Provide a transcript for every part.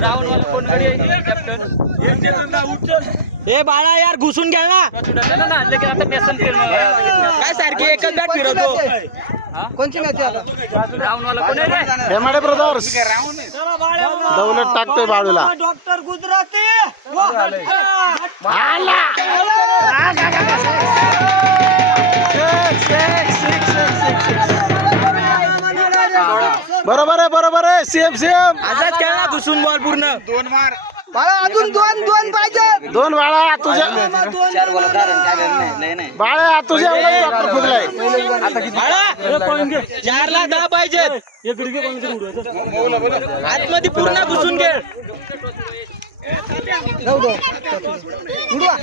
Rahul phone captain हे बाळा यार घुसून घ्या ना. ना लेकिन आता मेसन काय सारखी एकच बॅट फिरवतो? कोणची मॅच हेमाडे ब्रदर्स दौलत टाकतोय बाळूला. डॉक्टर गुजराती. बरोबर आहे बरोबर आहे. सेम सेम आजाद खेळला घुसून बॉल पूर्ण. बाळा अजून दोन दोन पाहिजे. दोन बाळा तुझ्या चार बोला काय नाही नाही बाळा तुझ्या एवढं डॉक्टर खुदलाय बाळा चार ला दहा पाहिजे आतमध्ये पूर्ण घुसून घे. जाऊ दो उडवा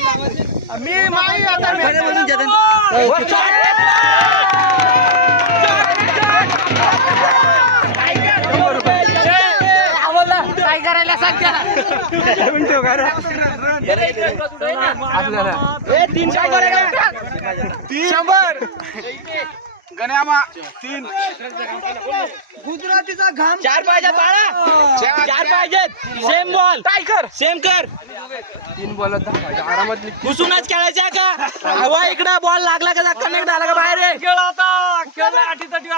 मी माई आता शंभर गुजरातीचा घाम चार पाहिजे बाळा चार पाहिजेत सेम बॉल काय कर सेम कर तीन बॉल आरामात घुसूनच खेळायचा का हवा इकडं बॉल लागला का कनेक्ट झाला का बाहेर रे?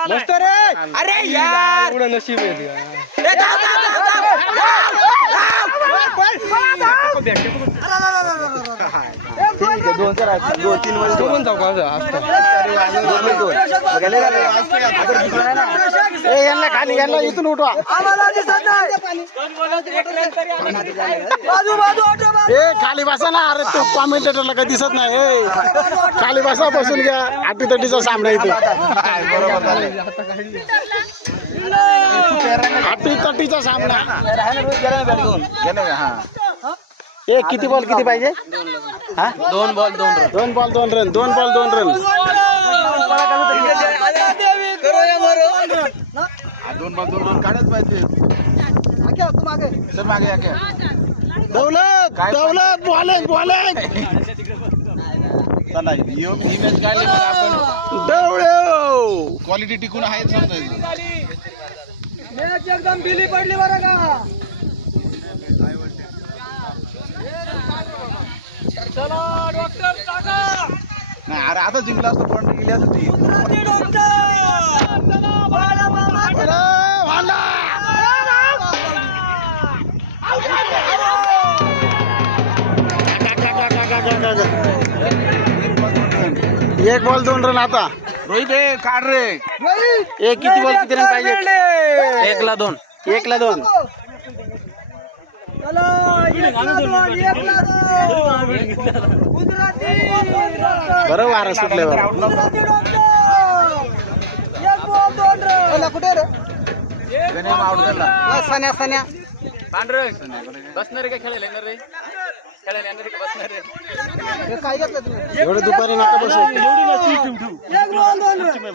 मस्त रे अरे यार नशीब आहे ए, दोन धाव, धाव, धाव. धाव. दोन जाऊ का यांना खाली यांना इथून उठवा ए खाली बसा ना अरे तो कॉमेंटेटरला काही दिसत नाही ए खाली बसा बसून घ्या आठी तटीचा सामना इथे आठी तटीचा सामना ए किती बॉल किती पाहिजे? हा? दोन बॉल दोन रन दोन बॉल दोन रन दोन बॉल दोन रन मागे हो, तू मागे दौलत दौलत बॉलिंग बॉलिंग डवळे क्वालिटी टिकून आहे समजायचं मॅच एकदम बिली पडली बरं का? नाही अरे आता जिंकला असतो पण गेली असती. मामा. एक बॉल दोन रन आता. रोहित ए काढ रे. एक किती बॉल किती रन पाहिजे एक ला दोन एक ला दोन चला एकला दोन. एकला दोन. बरं वारं रन कुठे रे? सन्या सन्या. पांढरं बसणार काय खेळायला? येणार रे हे काय घेतलं तुम्ही? एवढे दुपारी नका बसू. काय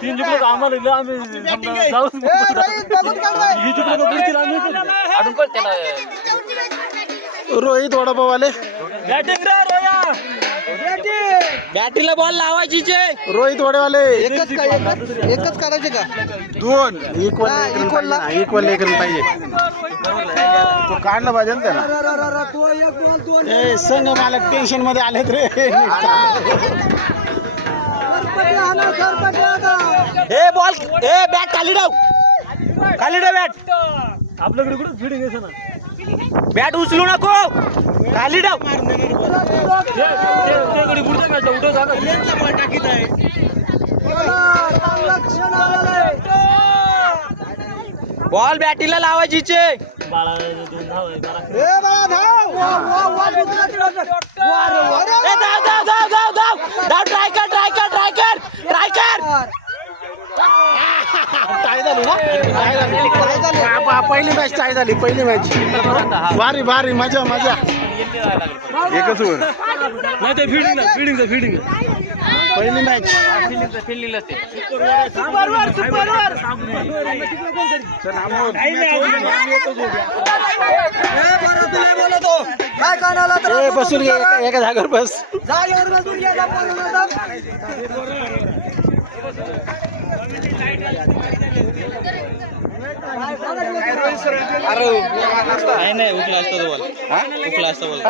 तीन जिंकलो आम्हाला आम्ही पण त्याला रोहित वडापाववाले. बॅटिंग रे रोया. बॅटीला बॉल लावायची जे. रोहित वडेवाले. एकच काय एकच? एकच काढायचे का? दोन. इक्वल. इक्वल एक run पाहिजे तो काढला पाहिजे ना त्याला र, र, र, र, तो एक बॉल दोन ए संघ मालक टेन्शनमध्ये आलेत रे ए बॉल ए बॅट खाली डाव खाली डाव बॅट आपल्याकडे कुठं फिडिंग आहे ना बॅट उचलू नको खाली डाव बोला, चांगला क्षण आलेला आहे. बॉल बॅटीला लावायची पहिली मॅच टाय झाली पहिली मॅच भारी भारी मजा मजा. एकच नाही ते फिडिंग फिडिंग फिडिंग पहिली मॅच काय कानाला तर ए बसून घे एका- जागेवर बस. जागेवर बसून घ्या नाही उठला असता तो बॉल. उठला असता बॉल